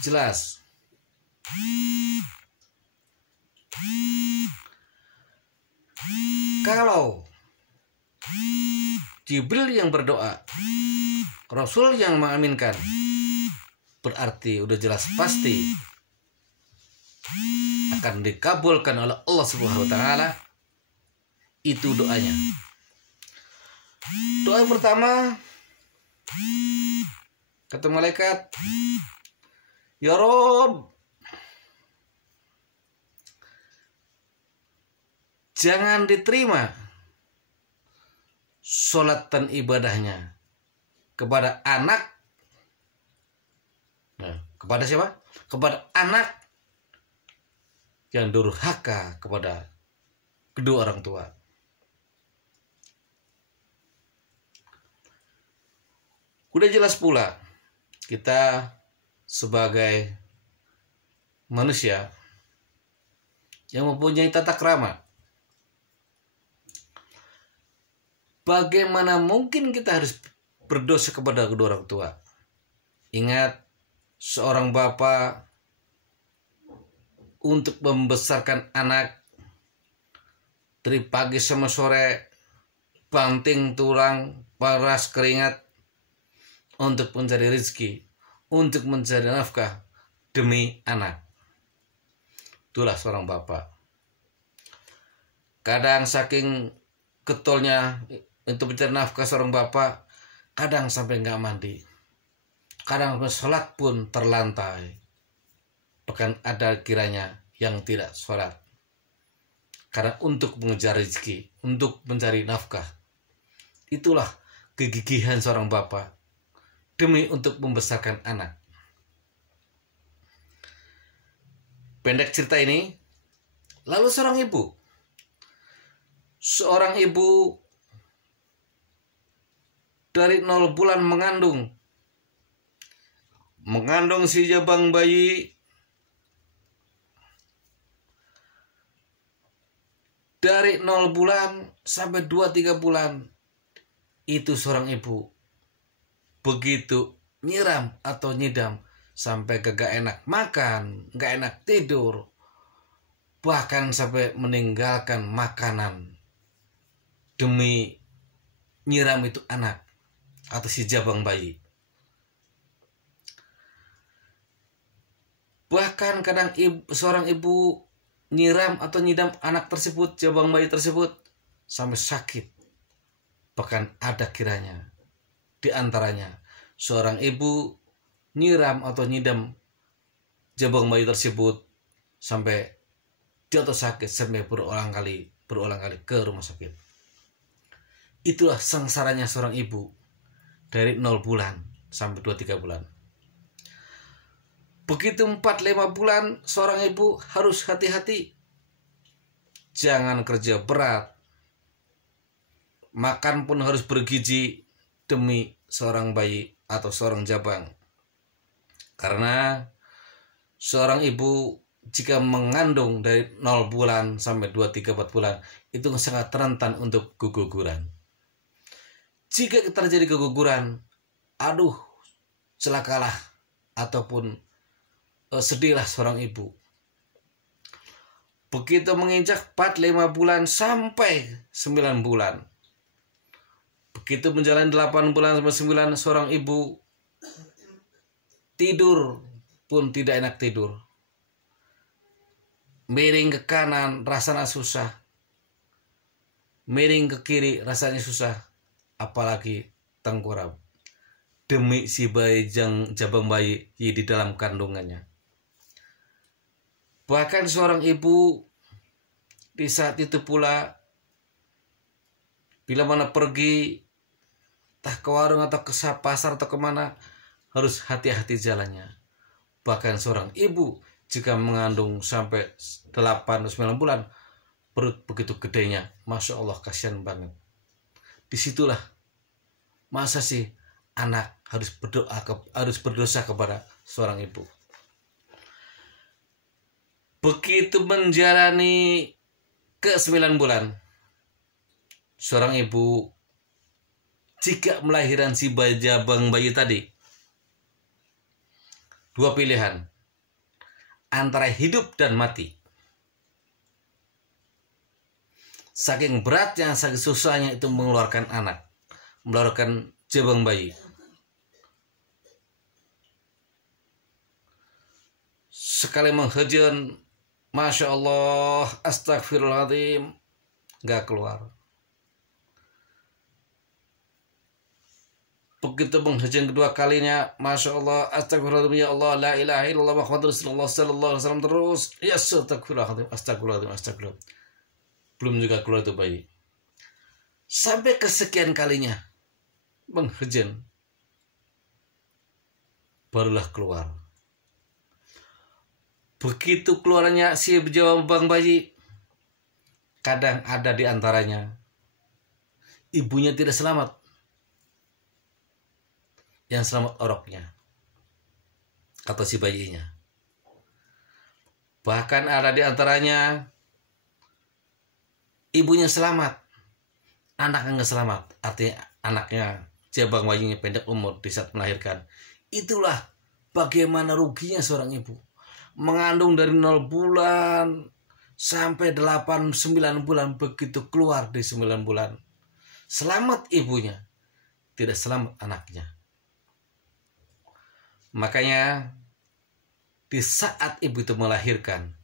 jelas. Kalau Jibril yang berdoa, Rasul yang mengaminkan, berarti udah jelas pasti akan dikabulkan oleh Allah Subhanahu wa taala. Itu doanya. Doa yang pertama, kata malaikat, ya Rob, jangan diterima sholat dan ibadahnya kepada anak. Nah, kepada siapa? Kepada anak yang durhaka kepada kedua orang tua. Udah jelas pula kita sebagai manusia yang mempunyai tata krama, bagaimana mungkin kita harus berdosa kepada kedua orang tua? Ingat, seorang bapak untuk membesarkan anak dari pagi sama sore, banting tulang, paras keringat untuk mencari rezeki, untuk mencari nafkah demi anak. Itulah seorang bapak. Kadang saking getolnya untuk mencari nafkah seorang bapak, kadang sampai nggak mandi, kadang sholat pun terlantai, bahkan ada kiranya yang tidak sholat karena untuk mengejar rezeki, untuk mencari nafkah. Itulah kegigihan seorang bapak demi untuk membesarkan anak. Pendek cerita ini, lalu seorang ibu dari 0 bulan mengandung si jabang bayi dari 0 bulan sampai 2-3 bulan. Itu seorang ibu begitu nyiram atau nyidam sampai gak enak makan, gak enak tidur, bahkan sampai meninggalkan makanan demi nyiram itu anak atau si jabang bayi. Bahkan kadang seorang ibu nyiram atau nyidam anak tersebut, jabang bayi tersebut, sampai sakit. Bahkan ada kiranya di antaranya seorang ibu nyiram atau nyidam jabang bayi tersebut sampai jatuh sakit sampai berulang kali ke rumah sakit. Itulah sengsaranya seorang ibu dari 0 bulan sampai 2-3 bulan. Begitu 4-5 bulan seorang ibu harus hati-hati. Jangan kerja berat. Makan pun harus bergizi demi seorang bayi atau seorang jabang. Karena seorang ibu jika mengandung dari 0 bulan sampai 2-3-4 bulan itu sangat rentan untuk keguguran. Jika terjadi keguguran, aduh, celakalah ataupun sedihlah seorang ibu. Begitu menginjak 4-5 bulan sampai 9 bulan. Begitu menjalani 8 bulan sampai 9, seorang ibu tidur pun tidak enak tidur. Miring ke kanan rasanya susah. Miring ke kiri rasanya susah. Apalagi tengkurap. Demi si bayi jabang bayi di dalam kandungannya. Bahkan seorang ibu di saat itu pula bila mana pergi, entah ke warung atau ke pasar atau kemana, harus hati-hati jalannya. Bahkan seorang ibu jika mengandung sampai 8-9 bulan, perut begitu gedenya, Masya Allah, kasihan banget. Disitulah masa sih anak harus berdosa kepada seorang ibu. Begitu menjalani ke 9 bulan, seorang ibu jika melahirkan si jabang bayi tadi, dua pilihan antara hidup dan mati. Saking beratnya, saking susahnya itu mengeluarkan anak, mengeluarkan jabang bayi. Sekali menghajan, Masya Allah, astagfirullahaladzim, gak keluar. Begitu menghajan kedua kalinya, Masya Allah, astagfirullahaladzim, ya Allah, la ilaha illallah, Muhammadur Rasulullah sallallahu alaihi wasallam, terus, ya astagfirullahaladzim, astagfirullahaladzim, astagfirullahaladzim. Belum juga keluar itu bayi. Sampai kesekian kalinya menghajan, barulah keluar. Begitu keluarnya si jabang bayi, kadang ada di antaranya ibunya tidak selamat, yang selamat oroknya atau si bayinya. Bahkan ada di antaranya ibunya selamat, anaknya nggak selamat. Artinya anaknya jabang bayinya pendek umur di saat melahirkan. Itulah bagaimana ruginya seorang ibu mengandung dari 0 bulan sampai 8-9 bulan, begitu keluar di 9 bulan. Selamat ibunya, tidak selamat anaknya. Makanya di saat ibu itu melahirkan,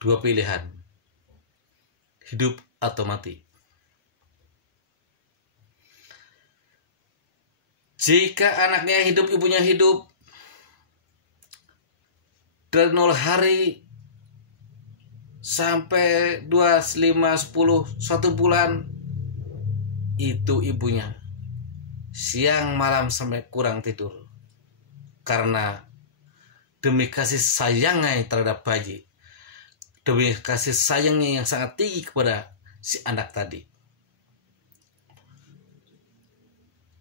dua pilihan, hidup atau mati. Jika anaknya hidup, ibunya hidup, dari 0 hari sampai 2, 5, 10, 1 bulan, itu ibunya siang malam sampai kurang tidur. Karena demi kasih sayangnya terhadap bayi, demi kasih sayangnya yang sangat tinggi kepada si anak tadi.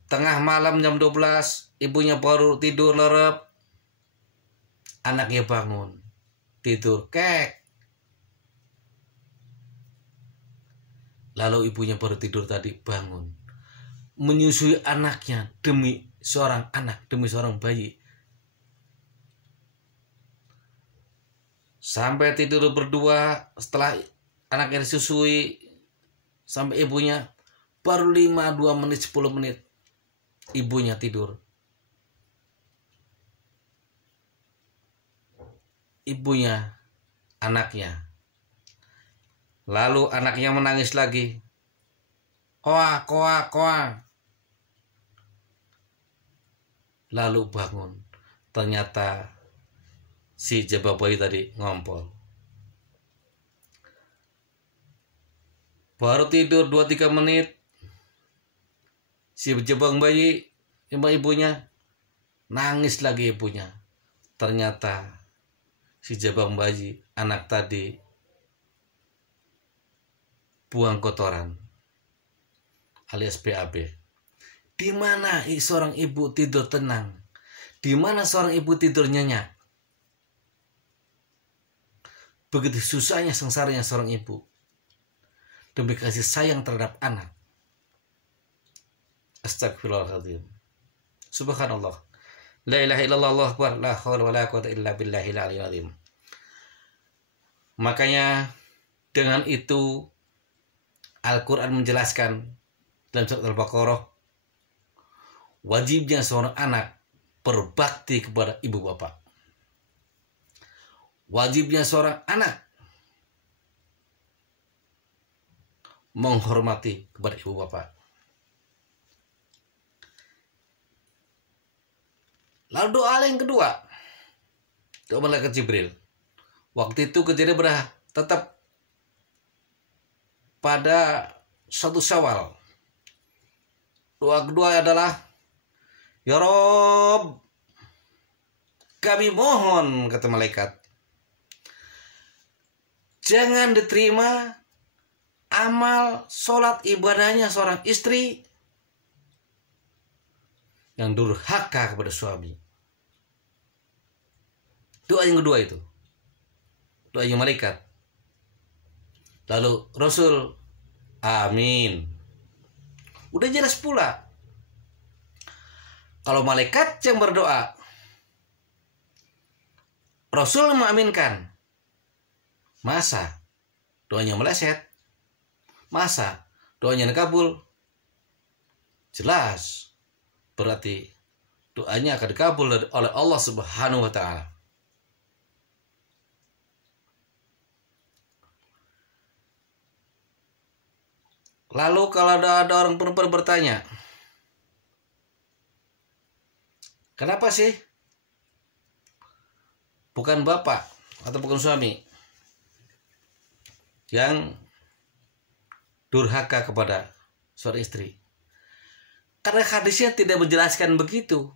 Tengah malam jam 12, ibunya baru tidur lelap. Anaknya bangun, tidur kek. Lalu ibunya baru tidur tadi bangun, menyusui anaknya demi seorang anak, demi seorang bayi. Sampai tidur berdua, setelah anaknya disusui sampai ibunya, baru 5, 2 menit, 10 menit ibunya tidur. Ibunya, anaknya. Lalu anaknya menangis lagi. Koa, koa, koa. Lalu bangun. Ternyata si jabang bayi tadi ngompol. Baru tidur 2-3 menit, si jabang bayi, ibunya, nangis lagi ibunya. Ternyata si jabang bayi, anak tadi, buang kotoran alias BAB. Di mana seorang ibu tidur tenang? Di mana seorang ibu tidur nyenyak? Begitu susahnya, sengsaranya seorang ibu demi kasih sayang terhadap anak. Astagfirullahaladzim. Subhanallah. La ilaha illallah, Allahu akbar, la haula wala quwwata illa billahil aliyyil azim. Makanya dengan itu Al-Quran menjelaskan dalam surat Al-Baqarah, wajibnya seorang anak berbakti kepada ibu bapak. Wajibnya seorang anak menghormati kepada ibu bapak. Lalu doa yang kedua, doa malaikat Jibril. Waktu itu kejadian tetap pada 1 Syawal. Doa kedua adalah, ya Rob, kami mohon, kata malaikat, jangan diterima amal sholat ibadahnya seorang istri yang durhaka kepada suami. Doa yang kedua itu, doanya malaikat. Lalu Rasul, amin. Udah jelas pula, kalau malaikat yang berdoa, Rasul mengaminkan. Masa doanya meleset? Masa doanya dikabul? Jelas. Berarti doanya akan dikabul oleh Allah Subhanahu wa taala. Lalu kalau ada orang perempuan bertanya, kenapa sih bukan bapak atau bukan suami yang durhaka kepada seorang istri? Karena hadisnya tidak menjelaskan begitu.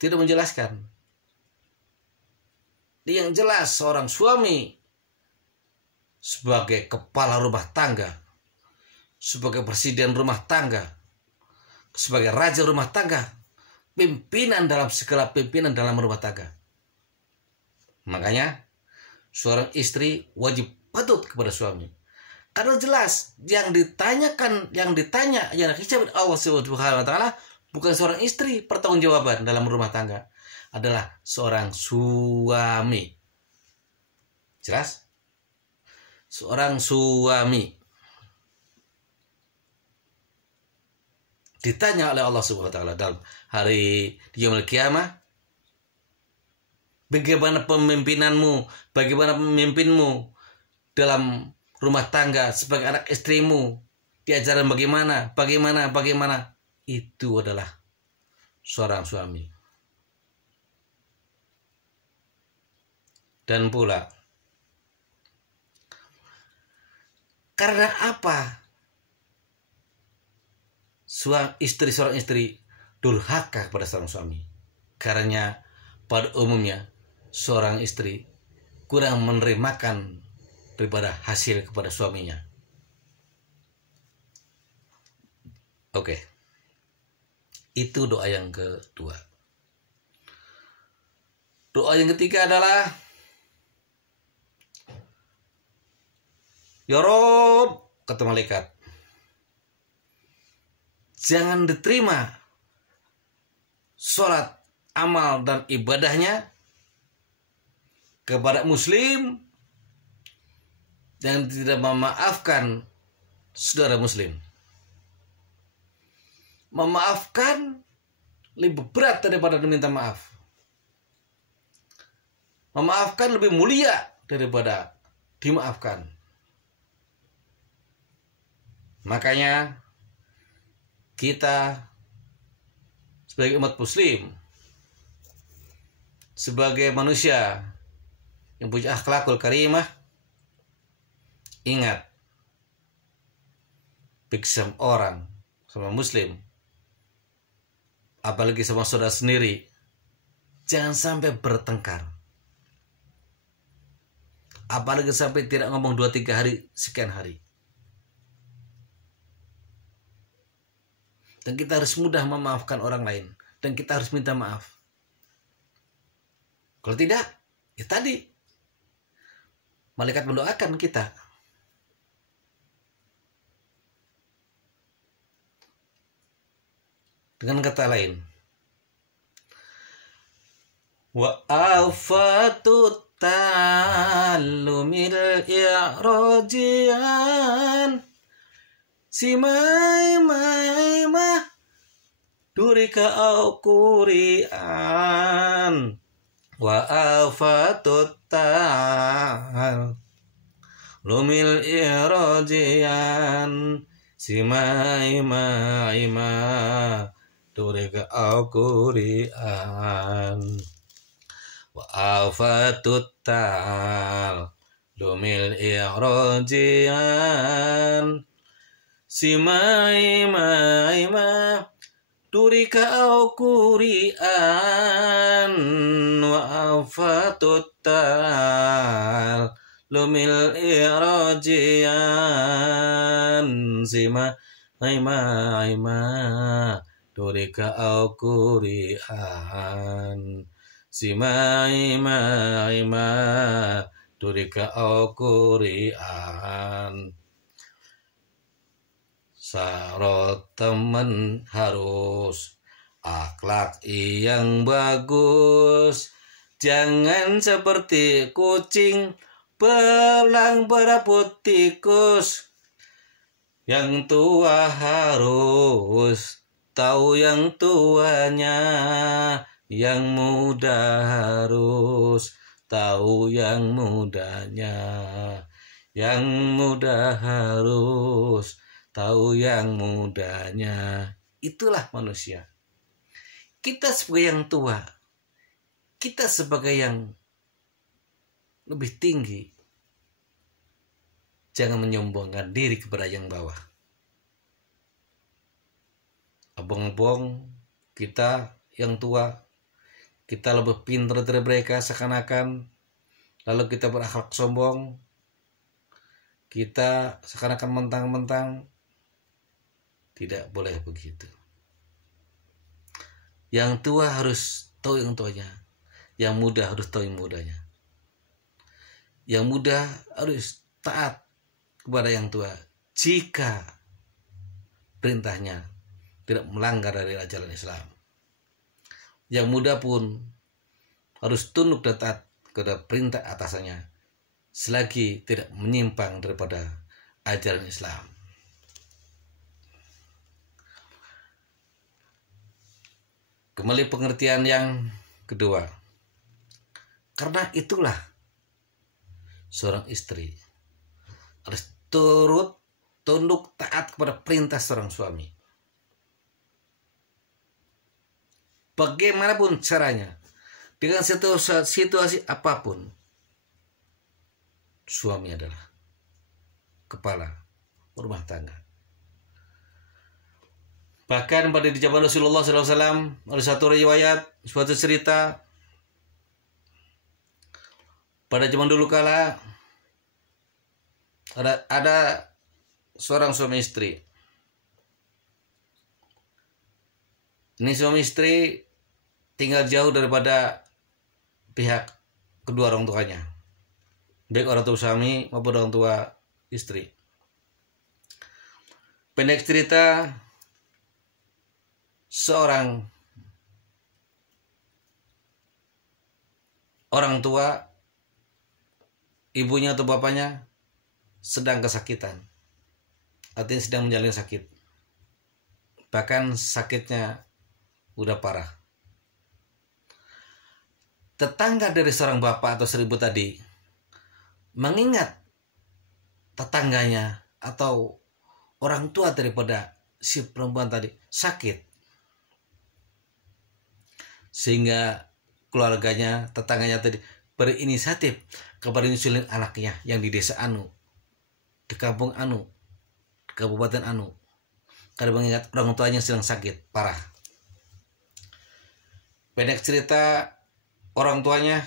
Tidak menjelaskan. Yang jelas seorang suami sebagai kepala rumah tangga, sebagai presiden rumah tangga, sebagai raja rumah tangga, pimpinan dalam segala pimpinan dalam rumah tangga. Makanya seorang istri wajib patut kepada suami. Karena jelas yang ditanya yang dihijab Allah Subhanahu wa taala bukan seorang istri, pertanggungjawaban dalam rumah tangga adalah seorang suami. Jelas? Seorang suami ditanya oleh Allah Subhanahu wa taala dalam hari yaumul qiyamah, bagaimana pemimpinanmu, bagaimana pemimpinmu dalam rumah tangga sebagai anak istrimu, diajaran bagaimana, itu adalah seorang suami. Dan pula, karena apa seorang istri durhaka kepada seorang suami? Karena pada umumnya seorang istri kurang menerimakan daripada hasil kepada suaminya. Oke. Itu doa yang kedua. Doa yang ketiga adalah, ya Rob, kata malaikat, jangan diterima sholat, amal, dan ibadahnya kepada muslim yang tidak memaafkan saudara muslim. Memaafkan lebih berat daripada meminta maaf. Memaafkan lebih mulia daripada dimaafkan. Makanya kita sebagai umat muslim, sebagai manusia yang punya akhlakul karimah, ingat, baik sama orang, sama muslim, apalagi sama saudara sendiri, jangan sampai bertengkar. Apalagi sampai tidak ngomong 2-3 hari, sekian hari. Dan kita harus mudah memaafkan orang lain. Dan kita harus minta maaf. Kalau tidak, ya tadi, malaikat mendoakan kita. Dengan kata lain, wa afatut talumil i'rajian simai mah durika au kurian wa afatut talumil i'rajian simai mah durika au kurian wa afatut lumil i'rajian simai ma durika au kurian wa afatut lumil i'rajian simai ma durika au kurian simai ma durika au kurian. Syarat teman harus akhlak yang bagus. Jangan seperti kucing belang berabut tikus. Yang tua harus tahu yang tuanya, yang muda harus tahu yang mudanya, yang muda harus tahu yang mudanya. Itulah manusia. Kita sebagai yang tua, kita sebagai yang lebih tinggi, jangan menyombongkan diri kepada yang bawah. Abang-abang kita yang tua, kita lebih pintar dari mereka seakan-akan, lalu kita berakhlak sombong, kita seakan-akan mentang-mentang. Tidak boleh begitu. Yang tua harus tahu yang tuanya, yang muda harus tahu yang mudanya. Yang muda harus taat kepada yang tua jika perintahnya tidak melanggar dari ajaran Islam. Yang muda pun harus tunduk dan taat kepada perintah atasannya selagi tidak menyimpang daripada ajaran Islam. Kembali pengertian yang kedua. Karena itulah seorang istri harus turut tunduk taat kepada perintah seorang suami. Bagaimanapun caranya, dengan situasi apapun, suami adalah kepala rumah tangga. Bahkan pada di zaman Rasulullah SAW, ada satu riwayat, suatu cerita, pada zaman dulu kala ada seorang suami istri. Ini suami istri tinggal jauh daripada pihak kedua orang tuanya, baik orang tua suami maupun orang tua istri. Pendek cerita, seorang orang tua, ibunya atau bapaknya sedang kesakitan, artinya sedang menjalani sakit, bahkan sakitnya udah parah. Tetangga dari seorang bapak atau seribu tadi mengingat tetangganya atau orang tua daripada si perempuan tadi sakit, sehingga keluarganya, tetangganya tadi berinisiatif kepada nyusulin anaknya yang di desa Anu, di kampung Anu, di kabupaten Anu, karena mengingat orang tuanya sedang sakit parah. Pendek cerita, orang tuanya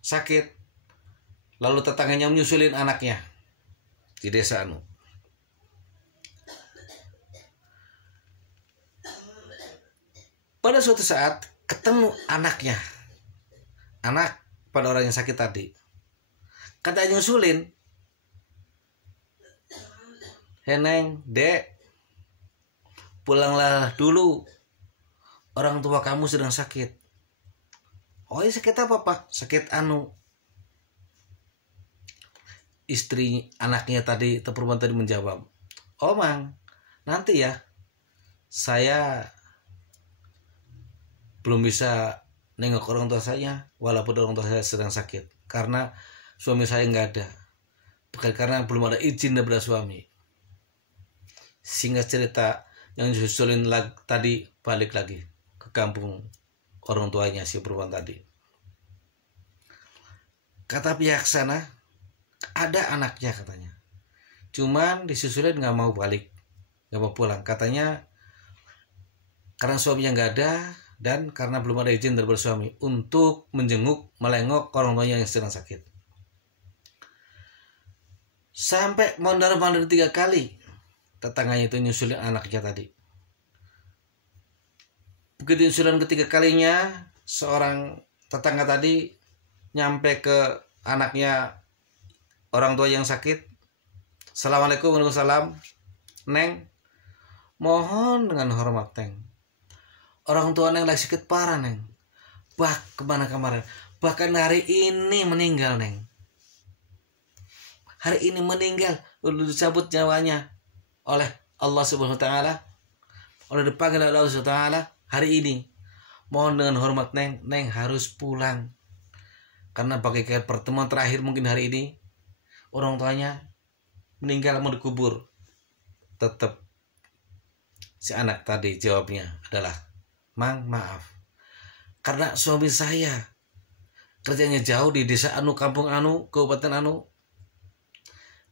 sakit, lalu tetangganya menyusulin anaknya di desa Anu. Pada suatu saat ketemu anaknya, anak pada orang yang sakit tadi, katanya nyusulin, "Heneng, Dek, pulanglah dulu, orang tua kamu sedang sakit." "Oh iya, sakit apa Pak?" "Sakit Anu." Istri anaknya tadi, perempuan tadi menjawab, "Oh Mang, nanti ya, saya belum bisa nengok orang tua saya walaupun orang tua saya sedang sakit, karena suami saya nggak ada, bukan karena belum ada izin daripada suami." Singkat cerita, yang disusulin tadi balik lagi ke kampung orang tuanya si perempuan tadi. Kata pihak sana, ada anaknya katanya, cuman disusulin nggak mau balik, nggak mau pulang, katanya karena suaminya nggak ada dan karena belum ada izin dari suami untuk menjenguk, melengok orang tuanya yang sedang sakit. Sampai mondar-mandir 3 kali tetangganya itu nyusulin anaknya tadi. Begitu nyusulin ketiga kalinya, seorang tetangga tadi nyampe ke anaknya orang tua yang sakit. "Assalamualaikum." "Waalaikumsalam." "Neng, mohon dengan hormat Neng, orang tua neng lagi sakit parah neng, kemana kemarin, bahkan hari ini meninggal neng, hari ini meninggal, udah dicabut nyawanya oleh Allah Subhanahu Wa Taala, oleh dipanggil oleh Allah Subhanahu Wa Taala hari ini. Mohon dengan hormat neng harus pulang, karena bagaikan pertemuan terakhir mungkin hari ini, orang tuanya meninggal mau dikubur. Tetap si anak tadi jawabnya adalah, Mang, maaf, karena suami saya kerjanya jauh di desa anu, kampung anu, kabupaten anu,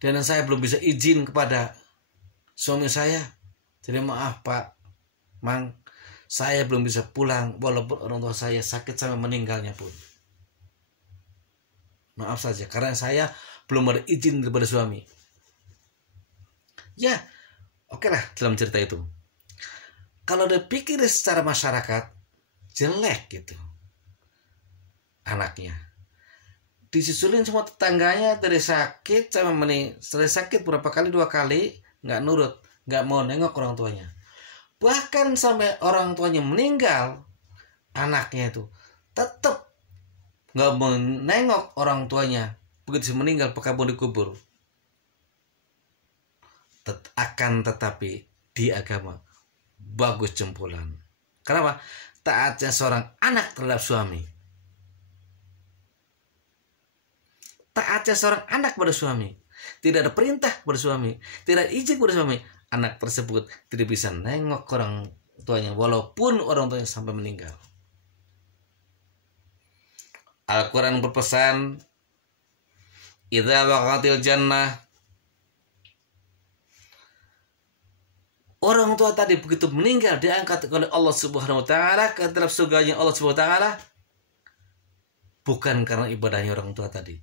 dan saya belum bisa izin kepada suami saya. Jadi maaf Pak, Mang, saya belum bisa pulang walaupun orang tua saya sakit sampai meninggalnya pun. Maaf saja karena saya belum ada izin daripada suami. Ya, oke lah dalam cerita itu. Kalau dipikir secara masyarakat, jelek gitu anaknya. Disusulin semua tetangganya dari sakit sampai dari sakit berapa kali, 2 kali, nggak nurut, nggak mau nengok orang tuanya. Bahkan sampai orang tuanya meninggal, anaknya itu tetap nggak mau nengok orang tuanya. Begitu meninggal, pekan mau dikubur. Akan tetapi di agama bagus jempolan. Kenapa? Taatnya seorang anak terhadap suami. Taatnya seorang anak pada suami. Tidak ada perintah kepada suami, tidak ada izin kepada suami. Anak tersebut tidak bisa nengok orang tuanya walaupun orang tuanya sampai meninggal. Al-Quran berpesan, idza waqatil jannah, orang tua tadi begitu meninggal diangkat oleh Allah Subhanahu Wa Taala ke dalam surganya Allah Subhanahu Wa Taala, bukan karena ibadahnya orang tua tadi,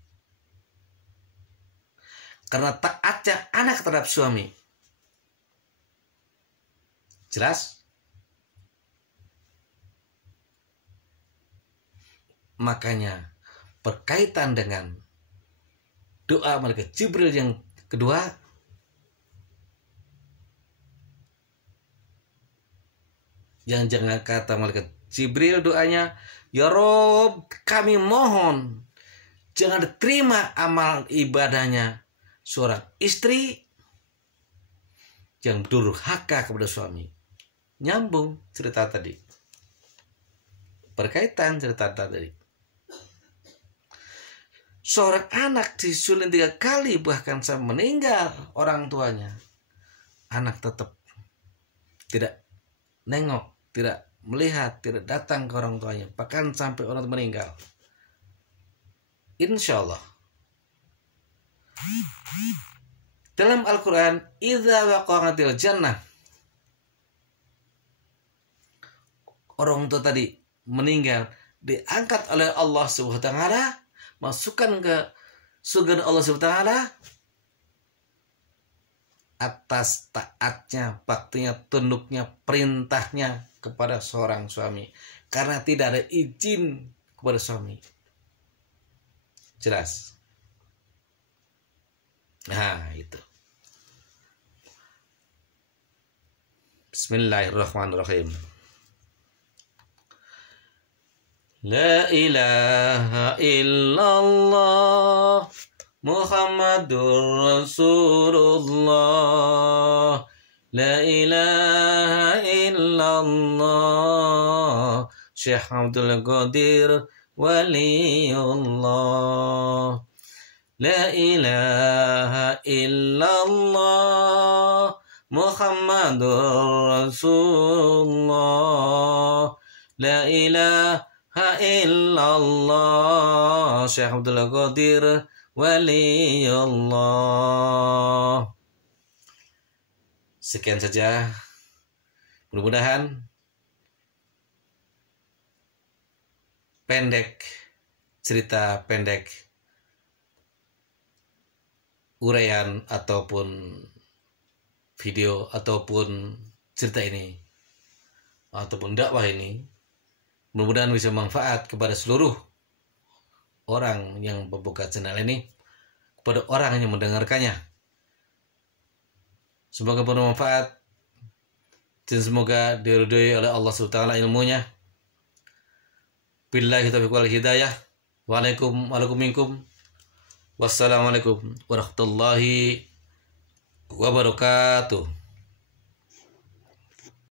karena taatnya anak terhadap suami. Jelas? Makanya berkaitan dengan doa malaikat Jibril yang kedua, yang jangan kata malaikat Jibril doanya, ya Rob, kami mohon jangan diterima amal ibadahnya seorang istri yang durhaka kepada suami. Nyambung cerita tadi, berkaitan cerita tadi. Seorang anak disulin 3 kali bahkan sampai meninggal orang tuanya, anak tetap tidak nengok, tidak melihat, tidak datang ke orang tuanya, bahkan sampai orang meninggal. Insya Allah dalam Al-Quran, idza waqa'atil jannah, orang tua tadi meninggal diangkat oleh Allah Subhanahu Wa Taala, masukkan ke surga Allah Subhanahu Wa Taala atas taatnya, baktinya, tunduknya, perintahnya kepada seorang suami, karena tidak ada izin kepada suami. Jelas? Nah, itu. Bismillahirrahmanirrahim. La ilaha illallah Muhammadur Rasulullah. La ilaha illallah Syekh Abdul Qadir Waliullah. La ilaha illallah Muhammadur Rasulullah. La ilaha illallah Syekh Abdul Qadir Waliullah. Sekian saja. Mudah-mudahan pendek, cerita pendek, uraian ataupun video ataupun cerita ini ataupun dakwah ini mudah-mudahan bisa manfaat kepada seluruh orang yang membuka channel ini, kepada orang yang mendengarkannya. Semoga bermanfaat dan semoga diridhoi oleh Allah Subhanahu wa taala ilmunya. Billahi taufiq wal hidayah. Waalaikumsalam wassalamualaikum warahmatullahi wabarakatuh.